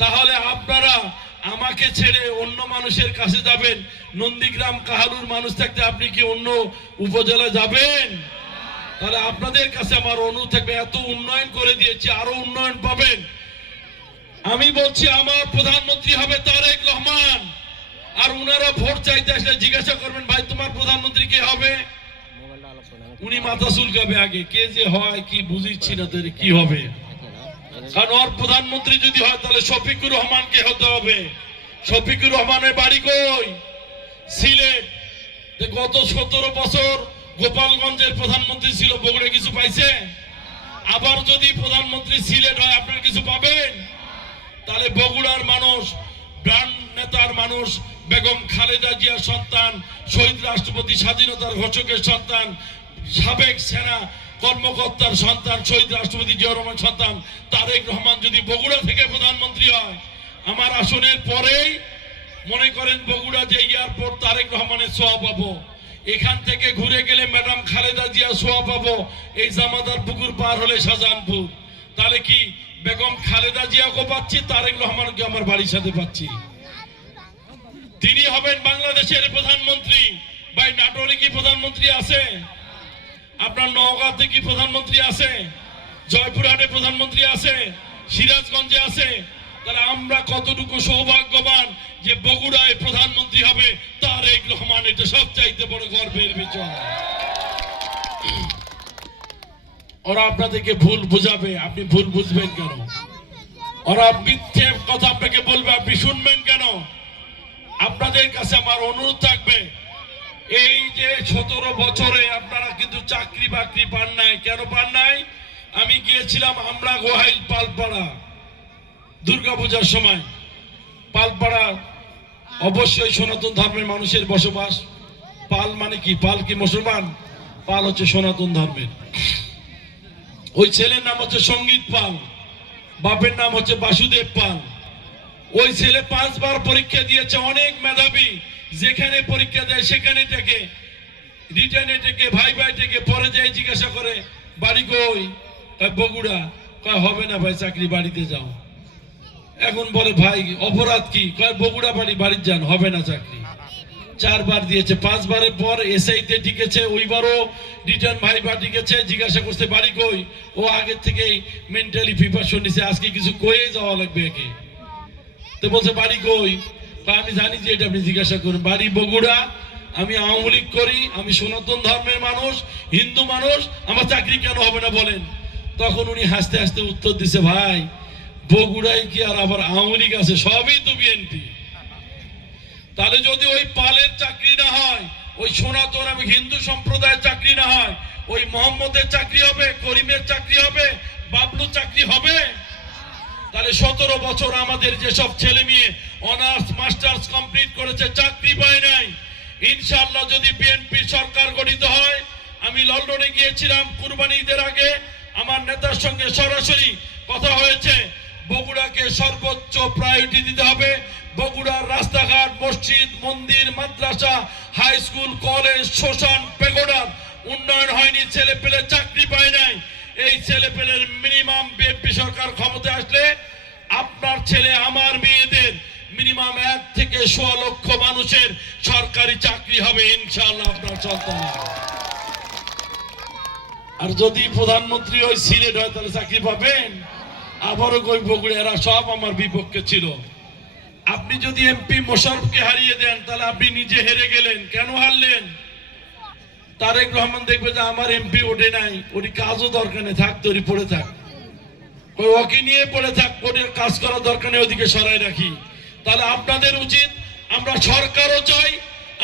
তাহলে আপনারা আমাকে ছেড়ে অন্য মানুষের কাছে যাবেন? নন্দীগ্রাম কাহালুর মানুষ থাকতে আপনি কি অন্য উপজেলা যাবেন? তাহলে আপনাদের কাছে আমার অনুরোধ থাকবে, এত উন্নয়ন করে দিয়েছি, আরো উন্নয়ন পাবেন। আমি বলছি আমার প্রধানমন্ত্রী হবে তারেক রহমান, আর উনারা ভোট চাইতে আসলে জিজ্ঞাসা করবেন ভাই তোমার প্রধানমন্ত্রী কে হবে? উনি মাথা চুলকাবে আগে, কে যে হয় কি বুঝিচ্ছি না তোর কি হবে। কারণ ওর প্রধানমন্ত্রী যদি হয় তাহলে শফিকুর রহমানকে হতে হবে। শফিকুর রহমানের বাড়ি কই? সিলেট। গত 17 বছর গোপালগঞ্জের প্রধানমন্ত্রী ছিল, বগুড়া কিছু পাইছে? আবার যদি প্রধানমন্ত্রী সিলেট হয় আপনার কিছু পাবেন? তাহলে বগুড়ার মানুষ, ব্র্যান্ড নেতার মানুষ, বেগম খালেদা জিয়ার সন্তান, শহীদ রাষ্ট্রপতি স্বাধীনতার ঘোষকের সন্তান, সাবেক সেনা কর্মকর্তার সন্তান, শহীদ রাষ্ট্রপতি জিয়াউর রহমান সন্তান তারেক রহমান যদি বগুড়া থেকে প্রধানমন্ত্রী হয়, আমার আসনের পরেই মনে করেন বগুড়া যে এয়ারপোর্ট, তারেক রহমানের ছোঁয়া পাবো। এখান থেকে ঘুরে গেলে ম্যাডাম খালেদা জিয়া ছোঁয়া পাবো, এই জামাদার পুকুর পার হলে শাহজাহানপুর। তাহলে কি বেগম খালেদা জিয়াকে পাচ্ছি, তারেক রহমানকে আমার বাড়ির সাথে পাচ্ছি। তিনি হবেন বাংলাদেশের প্রধানমন্ত্রী। ভাই, নাটোরে কি প্রধানমন্ত্রী আছে? আপনার নওগাঁতে কি প্রধানমন্ত্রী আছে? জয়পুরহাটে প্রধানমন্ত্রী আছে? সিরাজগঞ্জে আছে? তাহলে আমরা কতটুকু সৌভাগ্যবান যে বগুড়ায় প্রধানমন্ত্রী হবে তারেক রহমান। এটা সবচাইতে বড় গর্বের বিষয়। ওরা আপনাদেরকে ভুল বুঝাবে, আপনি ভুল বুঝবেন কেন? ওরা মিথ্যে কথা আপনাকে বলবে, আপনি শুনবেন কেন? আপনাদের কাছে আমার অনুরোধ থাকবে, এই যে 17 বছরে আপনারা কিন্তু চাকরি বাকরি পান নাই। কেন পান নাই? আমি গিয়েছিলাম আমরা গোহাইল পালপাড়া দুর্গাপূজার সময়। পালপাড়া অবশ্যই সনাতন ধর্মের মানুষের বসবাস। পাল মানে কি? পাল কি মুসলমান? পাল হচ্ছে সনাতন ধর্মের। ওই ছেলের নাম হচ্ছে সঙ্গীত পাল, বাপের নাম হচ্ছে বাসুদেব পাল। ওই ছেলে 5 বার পরীক্ষা দিয়েছে, অনেক মেধাবী। যেখানে পরীক্ষা দেয় সেখানে থেকে রিটার্নে থেকে ভাই থেকে পরে যায় জিজ্ঞাসা করে বাড়ি কই? বগুড়া। কয় হবে না ভাই, চাকরি বাড়িতে যাও। এখন বলে ভাই অপরাধ কি? কয় বগুড়া বাড়ির যান, হবে না চাকরি। 4 বার দিয়েছে, 5 বারের পর এসআইতে টিকেছে, ওইবারও রিটার্ন ভাইবা টিকেছে। জিজ্ঞাসা করছে বাড়ি কই? ও আগে থেকেই মেন্টালি প্রিপারেশন নিছে, আজকে কিছু কয়ে যাওয়া লাগবে একে। তো বলছে বাড়ি কই? আমি জানি যে এটা আপনি জিজ্ঞাসা করেন। বাড়ি বগুড়া। আমি আওয়ামী লীগ করি, আমি সনাতন ধর্মের মানুষ, হিন্দু মানুষ, আমার চাকরি কেন হবে না বলেন? তখন উনি হাসতে হাসতে উত্তর দিছে, ভাই বগুড়ায় কি আর আবার আওয়ামী লীগ আছে? সবই তো বিএনপি। তাহলে যদি ওই পালের চাকরি না হয়, ওই সনাতন এবং হিন্দু সম্প্রদায়ের চাকরি না হয়, ওই মোহাম্মদের চাকরি হবে, করিমের চাকরি হবে, বাবলু চাকরি হবে? তাহলে 17 বছর আমাদের যেসব ছেলে মেয়ে অনার্স মাস্টার্স কমপ্লিট করেছে, চাকরি পায় নাই। ইনশাআল্লাহ যদি বিএনপি সরকার গঠিত হয়, আমি লন্ডনে গিয়েছিলাম কুরবানি ঈদের আগে, আমার নেতার সঙ্গে সরাসরি কথা হয়েছে, বগুড়াকে সর্বোচ্চ প্রায়োরিটি দিতে হবে। বগুড়ার রাস্তাঘাট, মসজিদ, মন্দির, মাদ্রাসা, হাই স্কুল, কলেজ, শ্মশান, পেগোডা উন্নয়ন হয়নি, ছেলে পেলে চাকরি পায় নাই। এই ছেলে পেলের মিনিমাম বিএনপি সরকার ক্ষমতা আসলে আপনার ছেলে আমার মেয়েদের মিনিমাম 1 থেকে 1.25 লক্ষ মানুষের সরকারি চাকরি হবে ইনশাআল্লাহ আপনার সন্তান। আর যদি প্রধানমন্ত্রী ওই সিলেট হয় তাহলে চাকরি পাবেন? আবারও কই বগুড়া, এরা সব আমার বিপক্ষে ছিল। আপনি যদি এমপি মোশাররফকে হারিয়ে দেন তাহলে আপনি নিজে হেরে গেলেন। কেন হারলেন? তারেক রহমান দেখবে যে আমার এমপি ওঠে নাই, ওটি কাজও দরকার নেই, থাক তৈরি পড়ে থাক, ওকে নিয়ে পড়ে থাক, ওদের কাজ করার দরকার নেই, ওদিকে সরাই রাখি। তাহলে আপনাদের উচিত, আমরা সরকারও চাই,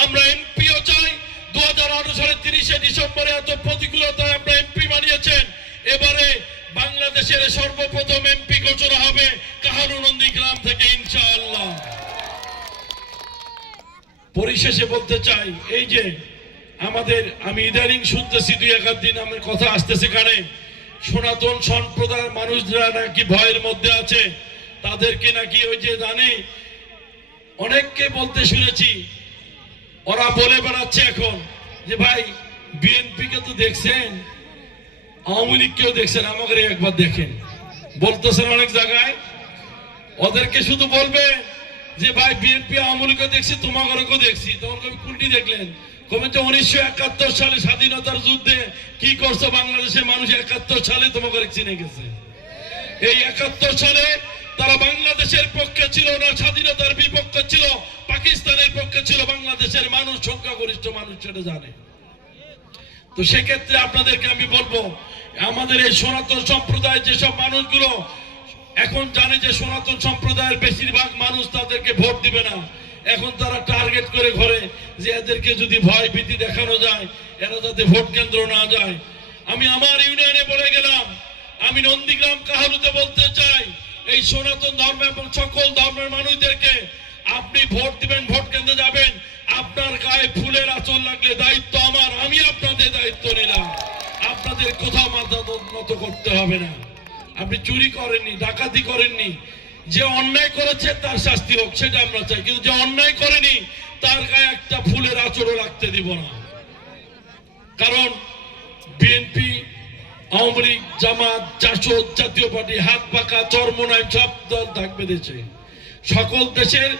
আমরা এমপিও চাই। 2018 সালের 30 ডিসেম্বরে এত প্রতিকূলতায় আমরা এমপি বানিয়েছেন, এবারে বাংলাদেশের সর্বপ্রথম এমপি ঘোষণা হবে কাহারুনন্দী গ্রাম থেকে ইনশাআল্লাহ। পরিশেষে বলতে চাই, এই যে আমাদের, আমি ইদানিং শুনতেছি 2-1 দিন আমার কথা আসতেছে কানে, সনাতন সম্প্রদায়ের মানুষরা নাকি ভয়ের মধ্যে আছে, তাদেরকে নাকি ওই যে জানে, অনেককে বলতে শুনেছি, ওরা বলে বেড়াচ্ছে এখন যে ভাই বিএনপি কে তো দেখছেন, আওয়ামী লীগকেও দেখছেন, আমাকে একবার দেখেন। বলতেছেন অনেক জায়গায়, ওদেরকে শুধু বলবে যে ভাই বিএনপি আওয়ামী লীগকে দেখছি, তোমাকেও দেখছি। তখন কবি কোনটি দেখলেন? কবে যে 1971 সালে স্বাধীনতার যুদ্ধে কি করছো বাংলাদেশের মানুষ, 71 সালে তোমাকে চিনে গেছে। এই 71 সালে তারা বাংলাদেশের পক্ষে ছিল না, স্বাধীনতার বিপক্ষে ছিল, পাকিস্তানের পক্ষে ছিল। বাংলাদেশের মানুষ, সংখ্যাগরিষ্ঠ মানুষ সেটা জানে। তো সেক্ষেত্রে আপনাদেরকে আমি বলবো, আমাদের এই সনাতন সম্প্রদায়ের যেসব মানুষগুলো এখন জানে যে সনাতন সম্প্রদায়ের বেশিরভাগ মানুষ তাদেরকে ভোট দিবে না, এখন তারা টার্গেট করে ঘরে যে এদেরকে যদি ভয় ভীতি দেখানো যায়, এরা যাতে ভোট কেন্দ্র না যায়। আমি আমার ইউনিয়নে বলে গেলাম, আমি নন্দীগ্রাম কাহালুতে বলতে চাই, এই সনাতন ধর্ম এবং সকল ধর্মের মানুষদেরকে আপনি ভোট দিবেন, ভোট কেন্দ্রে যাবেন, আপনার গায়ে ফুলের আঁচল লাগলে দায়িত্ব আমার, আমি আপনাদের দায়িত্ব নিলাম। আপনাদের কোথাও মাথা নত করতে হবে না। আপনি চুরি করেননি, ডাকাতি করেননি, যে অন্যায় করেছে তার শাস্তি হোক সেটা আমরা চাই, কিন্তু যে অন্যায় করেনি তার গায়ে একটা ফুলের আঁচড়ও রাখতে দিব না। কারণ বিএনপি, আওয়ামী লীগ, জামাত, জাসদ, জাতীয় পার্টি, হাত পাকা, চরমোনাই সব দল থাকবে দেশে। সকল দেশের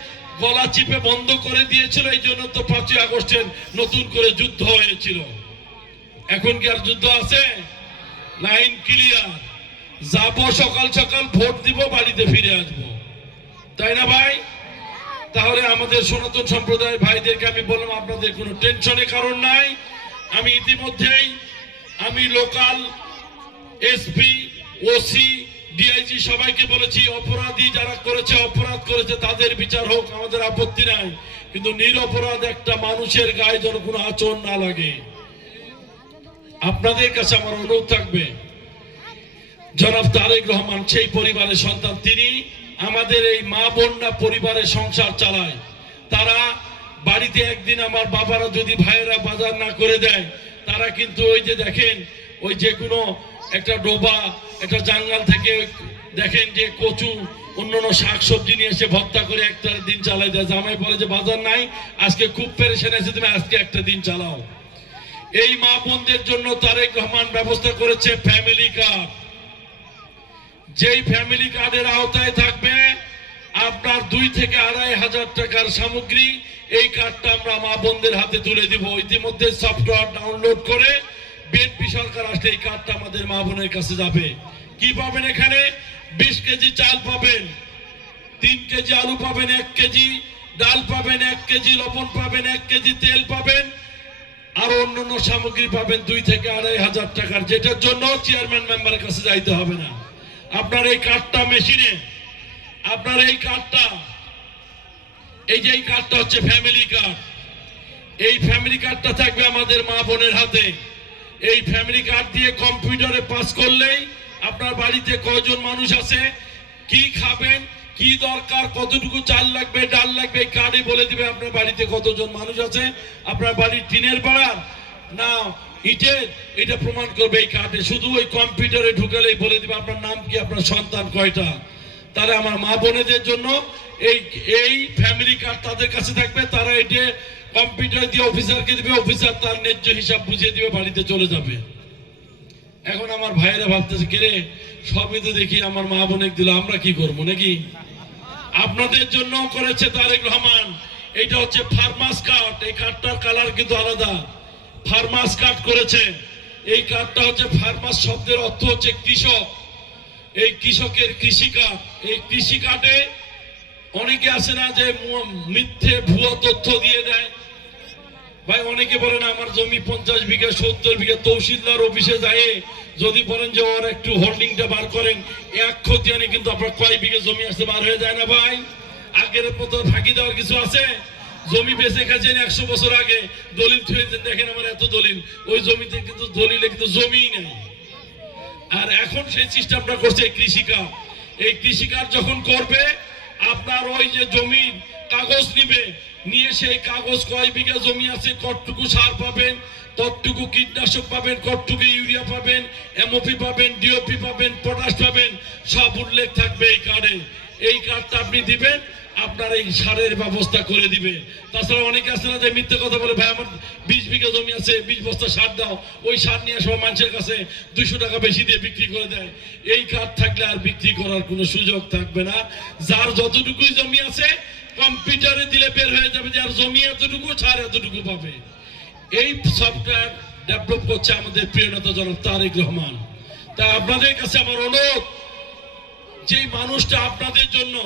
গলা চিপে বন্ধ করে দিয়েছিল, এই জন্য তো 5ই আগস্টের নতুন করে যুদ্ধ হয়েছিল। এখন কি আর যুদ্ধ আছে? লাইন ক্লিয়ার, যাব সকাল সকাল ভোট দিব, বাড়িতে ফিরে আসবো, তাই না ভাই? তাহলে আমাদের সনাতন সম্প্রদায়ের ভাইদেরকে আমি বললাম, আপনাদের কোনো টেনশনের কারণ নাই। আমি ইতিমধ্যেই লোকাল এসপি, ওসি, ডিআইজি সবাইকে বলেছি, অপরাধী যারা করেছে, অপরাধ করেছে তাদের বিচার হোক, আমাদের আপত্তি নাই, কিন্তু নিরপরাধ একটা মানুষের গায়ে যেন কোনো আঁচড় না লাগে। আপনাদের কাছে আমার অনুরোধ থাকবে, জনাব তারেক রহমান সেই পরিবারের সন্তান, তিনি আমাদের এই মা বোনরা পরিবারের সংসার চালায়। তারা বাড়িতে একদিন আমার বাবারা যদি ভাইয়েরা বাজার না করে দেয়, তারা কিন্তু ওই যে দেখেন, ওই যে কোনো একটা ডোবা, একটা জাঙ্গাল থেকে দেখেন যে কচু, অন্যান্য শাকসবজি নিয়ে এসে ভর্তা করে একটা দিন চালাই দেয়। জামাই বলে যে বাজার নাই, আজকে খুব পেরেশান আছে, তুমি আজকে একটা দিন চালাও। এই মা বোনদের জন্য তারেক রহমান ব্যবস্থা করেছে ফ্যামিলি কার্ড। যেই ফ্যামিলি কার্ডের আওতায় থাকবে আপনার 2 থেকে 2,500 টাকার সামগ্রী, এই কার্ডটা আমরা মা বোনদের হাতে তুলে দিব। ইতিমধ্যে সফটওয়্যার ডাউনলোড করে বিএনপি সরকার আসলে এই কার্ডটা আমাদের মা বোনের কাছে যাবে। কি পাবেন এখানে? 20 কেজি চাল পাবেন, 3 কেজি আলু পাবেন, 1 কেজি ডাল পাবেন, 1 কেজি লবণ পাবেন, 1 কেজি তেল পাবেন, আর অন্যান্য সামগ্রী পাবেন 2 থেকে 2,500 টাকার, যেটার জন্য চেয়ারম্যান মেম্বারের কাছে যাইতে হবে না। আপনার এই কার্ডটা মেশিনে, আপনার এই কার্ডটা, এই যে এই কার্ডটা হচ্ছে ফ্যামিলি কার্ড, এই ফ্যামিলি কার্ডটা থাকবে আমাদের মা বোনের হাতে। এই ফ্যামিলি কার্ড দিয়ে কম্পিউটারে পাস করলেই আপনার বাড়িতে কয়জন মানুষ আছে, কি খাবেন, কি দরকার, কতটুকু চাল লাগবে, ডাল লাগবে, এই কার্ডে বলে দিবে আপনার বাড়িতে কতজন মানুষ আছে, আপনার বাড়ির টিনের পাড়ার না ইটের, এটা প্রমাণ করবে এই কার্ডে। শুধু ওই কম্পিউটারে ঢুকালেই বলে দিবে আপনার নাম কি, আপনার সন্তান কয়টা। তাহলে আমার মা বোনেদের জন্য এই ফ্যামিলি কার্ড তাদের কাছে থাকবে, তারা এটা কম্পিউটার দিয়ে অফিসারকে দিবে, অফিসার তার ন্যায্য হিসাব বুঝিয়ে দিবে, বাড়িতে চলে যাবে। এখন আমার ভাইয়েরা ভাবতেছে, কে রে, সবই তো দেখি আমার মা বোনে দিল, আমরা কি করবো নাকি? আপনাদের জন্য করেছে তারেক রহমান। এটা হচ্ছে ফার্মাস কার্ড, এই কার্ডটার কালার কিন্তু আলাদা, ফার্মাস কার্ড করেছে। এই কার্ডটা হচ্ছে, ফার্মাস শব্দের অর্থ হচ্ছে কৃষক, এই কৃষকের কৃষি কার্ড। এই কৃষি কার্ডে অনেকে আছে না যে মিথ্যে ভুয়া তথ্য দিয়ে দেয়। ভাই অনেকে বলেন আমার জমি 50 বিঘা 70 বিঘা, তহসিলদার অফিসে যায় যদি বলেন যে ওর একটু হোল্ডিংটা বার করেন, এক খতিয়ানে কিন্তু আপনার কয় বিঘা জমি আসতে বার হয়ে যায় না ভাই। আগের মতো ফাঁকি দেওয়ার কিছু আছে? জমি বেঁচে খাচ্ছেন 100 বছর আগে, দলিল থুয়েছেন, দেখেন আমার এত দলিল, ওই জমিতে কিন্তু দলিলে কিন্তু জমিই নেই। আর এখন সেই সিস্টেমটা করছে কৃষি কার্ড। এই কৃষি কার্ড যখন করবে, আপনার ওই যে জমির কাগজ নিবে, নিয়ে সেই কাগজ কয় বিঘা জমি আছে, কতটুকু সার পাবেন, কতটুকু কীটনাশক পাবেন, কতটুকু ইউরিয়া পাবেন, এমওপি পাবেন, ডিওপি পাবেন, পটাশ পাবেন, সব উল্লেখ থাকবে এই কার্ডে। এই কার্ডটা আপনি দিবেন, আপনার এই সারের ব্যবস্থা করে দিবে। তাছাড়া অনেকে আছে না যে মিথ্যে কথা বলে, ভাই আমার 20 বিঘা জমি আছে, 20 বস্তা সার দাও, ওই সার নিয়ে সব মানুষের কাছে 200 টাকা বেশি দিয়ে বিক্রি করে দেয়। এই কার্ড থাকলে আর বিক্রি করার কোনো সুযোগ থাকবে না। যার যতটুকুই জমি আছে কম্পিউটারে দিলে বের হয়ে যাবে যে আর জমি এতটুকু, সার এতটুকু পাবে। এই সফটওয়্যার ডেভেলপ করছে আমাদের প্রিয় নেতা জনাব তারেক রহমান। তা আপনাদের কাছে আমার অনুরোধ, যে মানুষটা আপনাদের জন্য,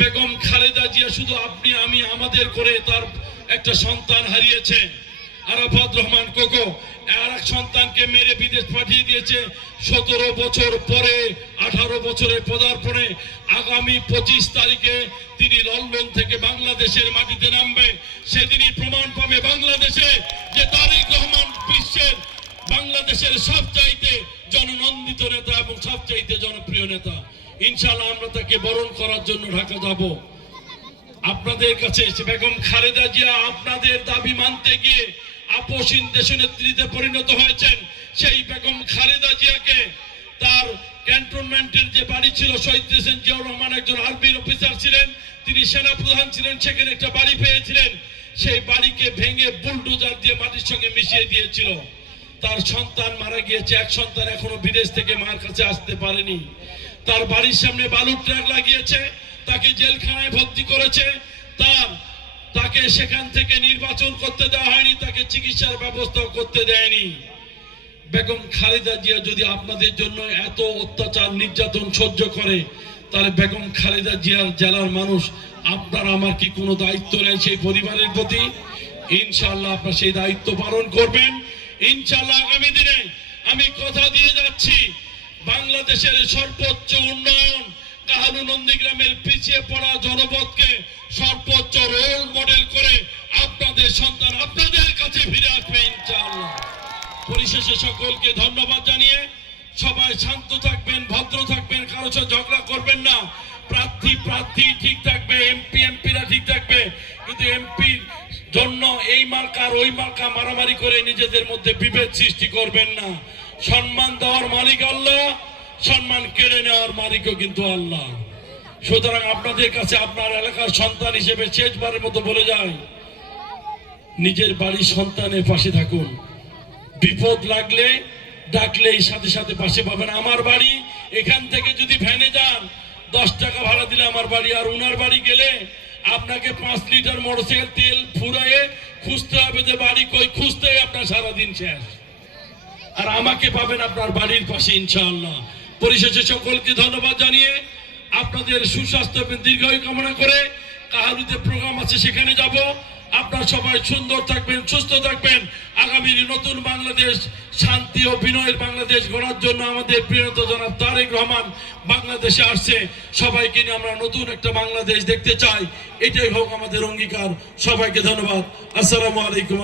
বেগম খালেদা জিয়া, শুধু আপনি আমি আমাদের করে তার একটা সন্তান হারিয়েছে, আরাফাত রহমান কোকো, আর এক সন্তানকে মেরে বিদেশ পাঠিয়ে দিয়েছে। 17 বছর পরে, 18 বছরের পদার্পণে আগামী 25 তারিখে তিনি লন্ডন থেকে বাংলাদেশের মাটিতে নামবে। সেদিনই প্রমাণ পাবে বাংলাদেশে যে তারেক রহমান বিশ্বের, বাংলাদেশের সবচাইতে জননন্দিত নেতা এবং সবচাইতে জনপ্রিয় নেতা। ইনশাআল্লাহ আমরা তাকে বরণ করার জন্য ঢাকা যাব। আপনাদের কাছে এসে বেগম খালেদা জিয়া আপনাদের দাবি মানতে গিয়ে আপোষহীন দেশনেত্রীতে পরিণত হয়েছেন। সেই বেগম খালেদা জিয়াকে তার ক্যান্টনমেন্টের যে বাড়ি ছিল, শহীদ প্রেসিডেন্ট জিয়াউর রহমান একজন আর্মির অফিসার ছিলেন, তিনি সেনা প্রধান ছিলেন, সেখানে একটা বাড়ি পেয়েছিলেন। সেই বাড়িকে ভেঙে বুলডোজার দিয়ে মাটির সঙ্গে মিশিয়ে দিয়েছিল। তার সন্তান মারা গিয়েছে, এক সন্তান এখনো বিদেশ থেকে মার কাছে আসতে পারেনি। তার বাড়ির সামনে বালুর ট্রাক লাগিয়েছে, তাকে জেলখানায় ভর্তি করেছে, তাকে সেখান থেকে নির্বাচন করতে দেওয়া হয়নি, তাকে চিকিৎসার ব্যবস্থাও করতে দেয়নি। বেগম খালেদা জিয়া যদি আপনাদের জন্য এত অত্যাচার নির্যাতন সহ্য করে, তাহলে বেগম খালেদা জিয়ার জেলার মানুষ আপনার আমার কি কোনো দায়িত্ব নেই সেই পরিবারের প্রতি? ইনশাআল্লাহ আপনারা সেই দায়িত্ব পালন করবেন। ইনশাআল্লাহ আগামী দিনে আমি কথা দিয়ে যাচ্ছি, বাংলাদেশের সর্বোচ্চ উন্নয়ন, কাহালু নন্দীগ্রামের পিছিয়ে পড়া জনপদকে সর্বোচ্চ রোল মডেল করে আপনাদের সন্তান আপনাদের কাছে ফিরে আসবে ইনশাআল্লাহ। পরিশেষে সকলকে ধন্যবাদ জানিয়ে সবাই শান্ত থাকবেন, ভদ্র থাকবেন, কারোর সাথে ঝগড়া করবেন না। প্রার্থী ঠিক থাকবে, এমপিরা ঠিক থাকবে, কিন্তু এমপির জন্য এই মার্কার ওই মার্কা মারামারি করে নিজেদের মধ্যে বিভেদ সৃষ্টি করবেন না। সম্মান দেওয়ার মালিক আল্লাহ, সম্মান কেড়ে নেওয়ার মালিকও কিন্তু আল্লাহ। সুতরাং আপনাদের কাছে আপনার এলাকার সন্তান হিসেবে শেষবারের মতো বলে যায়, নিজের বাড়ির সন্তানের পাশে থাকুন। বিপদ লাগলে ডাকলেই সাথে সাথে পাশে পাবেন। আমার বাড়ি এখান থেকে যদি ভ্যানে যান 10 টাকা ভাড়া দিলে আমার বাড়ি, আর উনার বাড়ি গেলে আপনাকে 5 লিটার মোটরসাইকেল তেল ফুরায়ে খুঁজতে হবে যে বাড়ি কই, খুঁজতে আপনার সারাদিন শেষ। আর আমাকে পাবেন আপনার বাড়ির পাশে ইনশাআল্লাহ। পরিশেষে সকলকে ধন্যবাদ জানিয়ে আপনাদের সুস্বাস্থ্য এবং দীর্ঘায়ু কামনা করে কাহালুতে প্রোগ্রাম আছে সেখানে যাব। আপনারা সবাই সুন্দর থাকবেন, সুস্থ থাকবেন। আগামীর নতুন বাংলাদেশ, শান্তি ও বিনয়ের বাংলাদেশ গড়ার জন্য আমাদের প্রিয়ত জনাব তারেক রহমান বাংলাদেশে আসছে। সবাইকে নিয়ে আমরা নতুন একটা বাংলাদেশ দেখতে চাই, এটাই হোক আমাদের অঙ্গীকার। সবাইকে ধন্যবাদ। আসসালামু আলাইকুম।